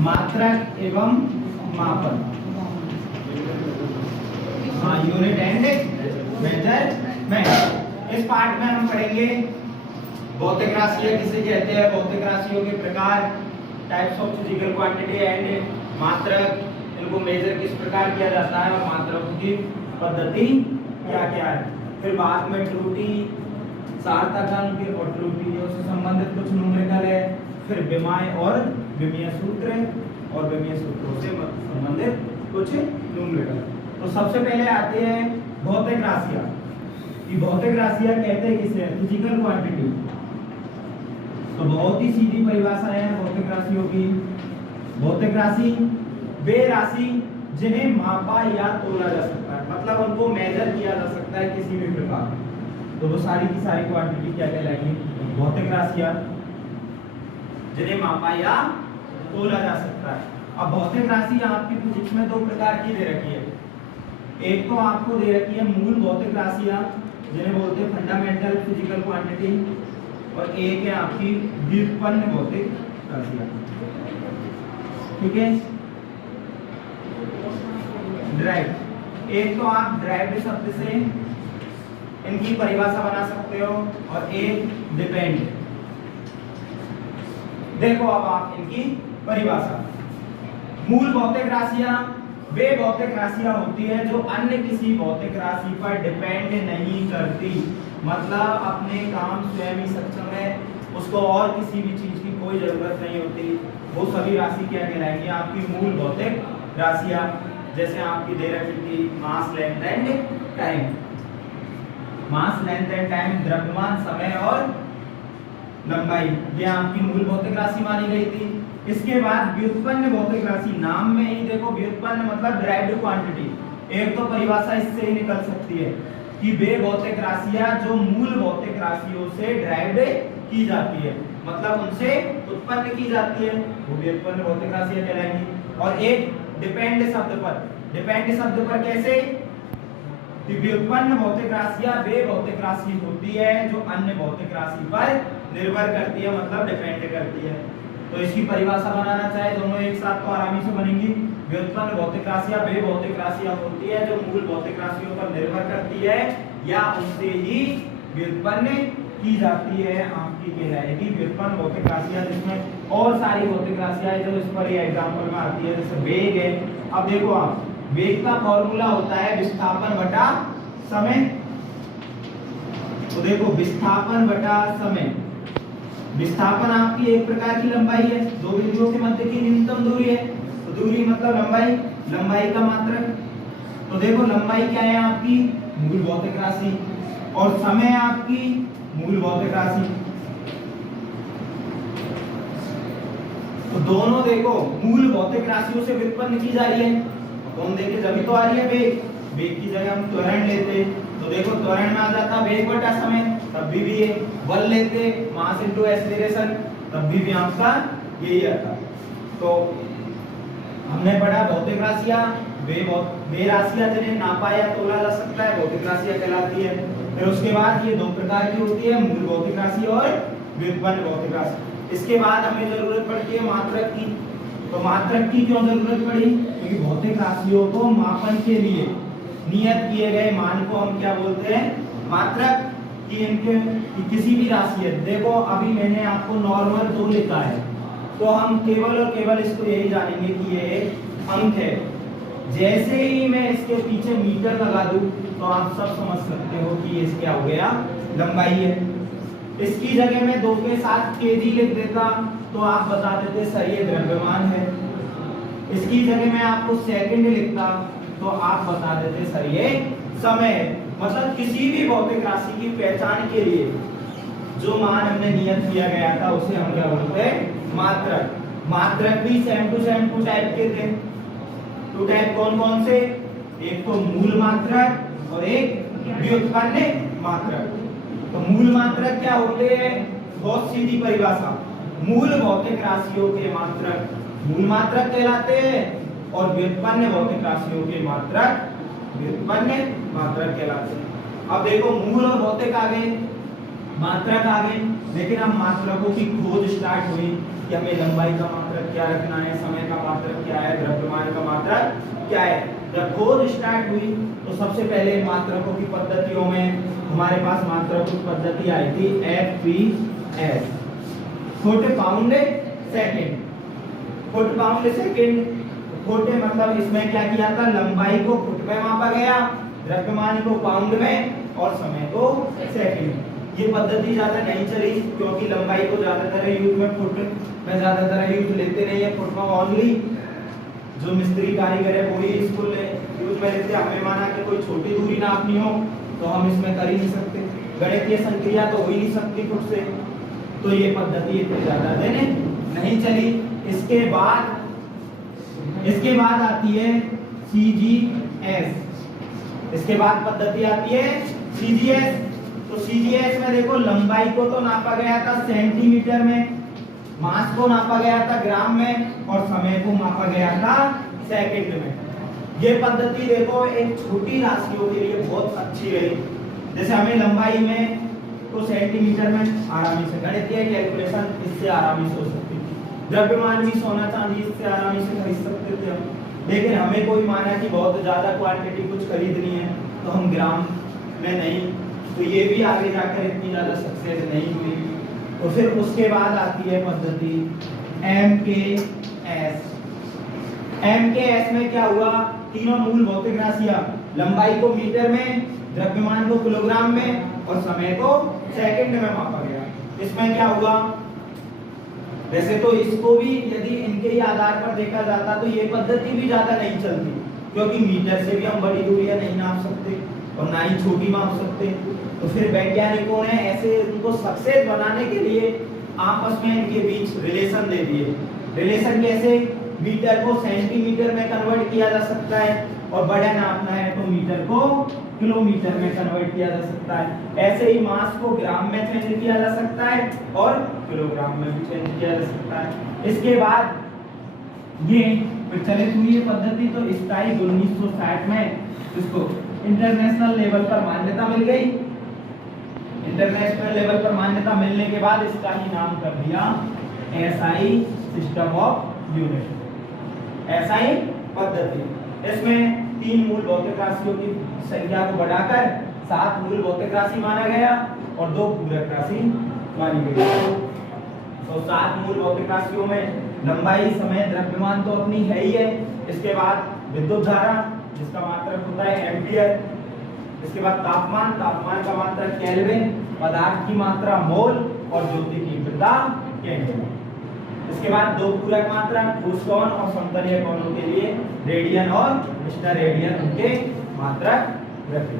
मात्रक एवं मापन, हाँ यूनिट एंड मेजरमेंट। इस पार्ट में हम पढ़ेंगे भौतिक राशियां किसे कहते हैं, भौतिक राशियों के प्रकार, types of physical quantity and मात्रक, इनको मेजर किस प्रकार किया जाता है और मात्रकों की पद्धति क्या क्या है। फिर बाद में त्रुटि, सार्थक अंक और त्रुटियों से संबंधित कुछ न्यूमेरिकल है। फिर विमाय और विमीय सूत्र और विमीय सूत्रों से संबंधित कुछ न्यूमेरिकल। तो सबसे पहले आते हैं भौतिक राशियां। कि भौतिक राशियां कहते हैं किसे, फिजिकल क्वांटिटी। तो बहुत ही सीधी परिभाषा है भौतिक राशियों की। भौतिक राशि वे राशि जिन्हें मापा या तोला जा सकता है, मतलब उनको मेजर किया जा सकता है किसी भी प्रकार। तो वो सारी की सारी क्वांटिटी क्या कहलाएगी, भौतिक राशियां जिन्हें मापा या तोला जा सकता है। अब भौतिक राशि आपकी फिजिक्स में दो प्रकार की दे रखी है। एक तो आपको दे रखी है मूल भौतिक राशियां जिन्हें बोलते हैं फंडामेंटल फिजिकल क्वांटिटी, और एक है आपकी व्युत्पन्न भौतिक राशियां। ठीक है, ड्राइव। एक तो आप ड्राइव शब्द से इनकी परिभाषा बना सकते हो और एक डिपेंड। देखो अब आप इनकी परिभाषा। मूल भौतिक राशियां वे भौतिक राशियां होती है जो अन्य किसी भौतिक राशि पर डिपेंड नहीं करती, मतलब अपने काम स्वयं ही सक्षम है, उसको और किसी भी चीज की कोई जरूरत नहीं होती। वो सभी राशि क्या कहलाएंगी, आपकी मूल भौतिक राशियां। जैसे आपकी दे रखी थी mass, length and time. Mass, length and time द्रव्यमान, समय और लंबाई, ये आपकी मूल भौतिक राशि मानी गई थी। इसके बाद व्युत्पन्न भौतिक राशि, नाम में ही देखो व्युत्पन्न मतलब ड्राइव्ड क्वांटिटी। एक तो परिभाषा इससे ही निकल सकती है कि वे भौतिक राशियां जो मूल भौतिक राशियों से ड्राइव्ड की जाती है, मतलब उनसे उत्पन्न की जाती है, वो व्युत्पन्न भौतिक राशियां कहलाएंगी। और एक डिपेंड शब्द पर, डिपेंड शब्द पर कैसे, व्युत्पन्न भौतिक राशियां वे भौतिक राशि होती है जो अन्य भौतिक राशि पर निर्भर करती है, मतलब डिपेंड करती है। तो इसकी परिभाषा बनाना चाहे दोनों एक साथ तो आरामी से बनेंगी। व्युत्पन्न भौतिक राशियां वे भौतिक राशियां होती है जो मूल भौतिक राशियों पर निर्भर करती है या उनसे ही व्युत्पन्न की जाती है, आपकी कहलाएगी व्युत्पन्न भौतिक राशियां। जिसमें और सारी भौतिक राशियां जो इस पर एग्जांपल में आती है, जैसे वेग है। अब देखो आप, वेग का फॉर्मूला होता है विस्थापन बटा समय। तो देखो विस्थापन बटा समय, विस्थापन आपकी एक प्रकार की लंबाई है, दो बिंदुओं के मध्य की न्यूनतम दूरी है। तो दूरी मतलब लंबाई, लंबाई का मात्रक। तो देखो लंबाई क्या है आपकी, मूल भौतिक राशि, और समय आपकी मूल भौतिक राशि। तो दोनों देखो मूल भौतिक राशियों से व्युत्पन्न की जा रही है। कौन देखे, जब तो आ रही है वेग, वेग की जगह हम त्वरण लेते, तो देखो त्वरण में आ जाता वेग बटा समय, तब भी ये बल लेते मास इनटू एक्सीलरेशन, तब भी आपका यही आता। तो हमने पढ़ा भौतिक राशियां वे राशियां जिन्हें नापा या तोला जा सकता है, भौतिक राशियां कहलाती है। फिर उसके बाद ये दो प्रकार की होती है, मूल भौतिक राशि और व्युत्पन्न भौतिक राशि। इसके बाद हमें जरूरत पड़ती है मात्रक की। तो मात्रक की क्यों जरूरत पड़ी, क्योंकि भौतिक राशियों को मापन के लिए नियत किए गए मान को हम क्या बोलते हैं, मात्रक। कि इनके किसी भी राशि है, देखो अभी मैंने आपको नॉर्मल 2 लिखा है, तो हम केवल और केवल इसको यही जानेंगे कि ये एक अंक है। जैसे ही मैं इसके पीछे मीटर लगा दूं तो आप सब समझ सकते हो कि ये क्या हो गया, लंबाई है। इसकी जगह मैं 2 के साथ केजी लिख देता तो आप बता देते सर ये द्रव्यमान है। इसकी जगह मैं आपको सेकंड लिखता तो आप बता देते सर ये समय है। मतलब किसी भी भौतिक राशि की पहचान के लिए जो मान हमने नियत किया गया था उसे हम क्या बोलते हैं, मात्रक। मात्रक भी सेम टू टाइप के थे। 2 टाइप कौन कौन से, एक तो मूल मात्रक और एक व्युत्पन्न मात्रक। तो मूल मात्रक क्या होते हैं, बहुत सीधी परिभाषा, मूल भौतिक राशियों के मात्रक मूल मात्रक कहलाते हैं और व्युत्पन्न भौतिक राशियों के मात्रक व्युत्पन्न मात्रक कहलाते हैं। अब देखो मूल और भौतिक आ गए, मात्रक आ गए, लेकिन अब मात्रकों की खोज स्टार्ट हुई कि हमें लंबाई का मात्रक क्या रखना है, समय का मात्रक क्या है, द्रव्यमान का मात्रक क्या है। जब खोज स्टार्ट हुई तो सबसे पहले मात्रकों की पद्धतियों में हमारे पास मात्रकों की पद्धति आई थी FPS, foot pound second. Foot pound second, foot मतलब इसमें क्या किया था, लंबाई को फुट में मापा गया, द्रव्यमान को पाउंड में और समय को सेकंड में। ये पद्धति ज्यादा नहीं चली क्योंकि लंबाई को ज्यादातर यूज में, फुट में ज्यादातर यूज लेते नहीं है। फुट में ओनली जो मिस्त्री कारीगर है वही इसको यूज में लेते हैं। हमें माना कि कोई छोटी दूरी नापनी हो तो हम इसमें कर ही नहीं सकते, गणितीय संक्रिया तो हो ही नहीं सकती फुट से, तो ये पद्धति इतनी ज्यादा दिन नहीं चली। इसके बाद आती है CGS। इसके बाद पद्धति आती है CGS। तो CGS में देखो लंबाई को तो नापा गया था सेंटीमीटर में, मास को नापा गया था ग्राम में और समय को मापा गया था सेकंड में। ये पद्धति देखो एक छोटी राशियों के लिए बहुत अच्छी रही। जैसे हमें लंबाई में तो सेंटीमीटर में आरामी से गणितीय कैलकुलेशन इससे आरामी से हो सकती थी, द्रव्यमान भी सोना चांदी इससे आरामी से खरीद सकते थे हम। लेकिन हमें कोई माना कि बहुत ज्यादा क्वांटिटी कुछ खरीदनी है तो हम ग्राम में नहीं, तो ये भी आगे जाकर इतनी ज्यादा सक्सेस नहीं हुई। तो फिर उसके बाद आती है पद्धति MKS। MKS में क्या हुआ, तीनों मूल भौतिक राशियां, लंबाई को मीटर में, द्रव्यमान को किलोग्राम में और समय को सेकंड में मापा गया। इसमें क्या हुआ, वैसे तो इसको भी यदि इनके ही आधार पर देखा जाता तो ये पद्धति भी ज्यादा नहीं चलती, क्योंकि मीटर से भी हम बड़ी दूरियां नहीं नाप सकते और ना ही छोटी माप सकते। तो फिर वैज्ञानिकों ने ऐसे उनको सक्सेस बनाने के लिए आपस में इनके बीच रिलेशन दे दिए। रिलेशन कैसे, मीटर को सेंटीमीटर में कन्वर्ट किया जा सकता है और बड़ा नापना है तो मीटर को किलोमीटर में कन्वर्ट किया जा सकता है। ऐसे ही मास को ग्राम में चेंज किया जा सकता है और किलोग्राम में भी चेंज किया जा सकता है। इसके बाद ये प्रचलित हुई पद्धति तो स्थायी 1960 में इसको इंटरनेशनल लेवल पर मान्यता मिल गई। इंटरनेशनल लेवल पर मान्यता मिलने के बाद इसका ही नाम कर दिया SI system of unit, SI पद्धति। इसमें 3 मूल भौतिक राशियों की संख्या को बढ़ाकर 7 मूल भौतिक राशि माना गया और 2 पूरक राशि मानी गई। तो 7 मूल भौतिक राशियों में लंबाई, समय, द्रव्यमान तो अपनी है ही है। इसके बाद विद्युत धारा जिसका मात्रक होता है एम्पियर। इसके बाद तापमान, तापमान का मात्रक केल्विन, पदार्थ की मात्रा मोल और ज्योति की तीव्रता केल्विन। इसके बाद 2 पूरक मात्रक ठोस कौन और समतलीय कौनों के लिए रेडियन और मिस्टर रेडियन उनके मात्रक रखे।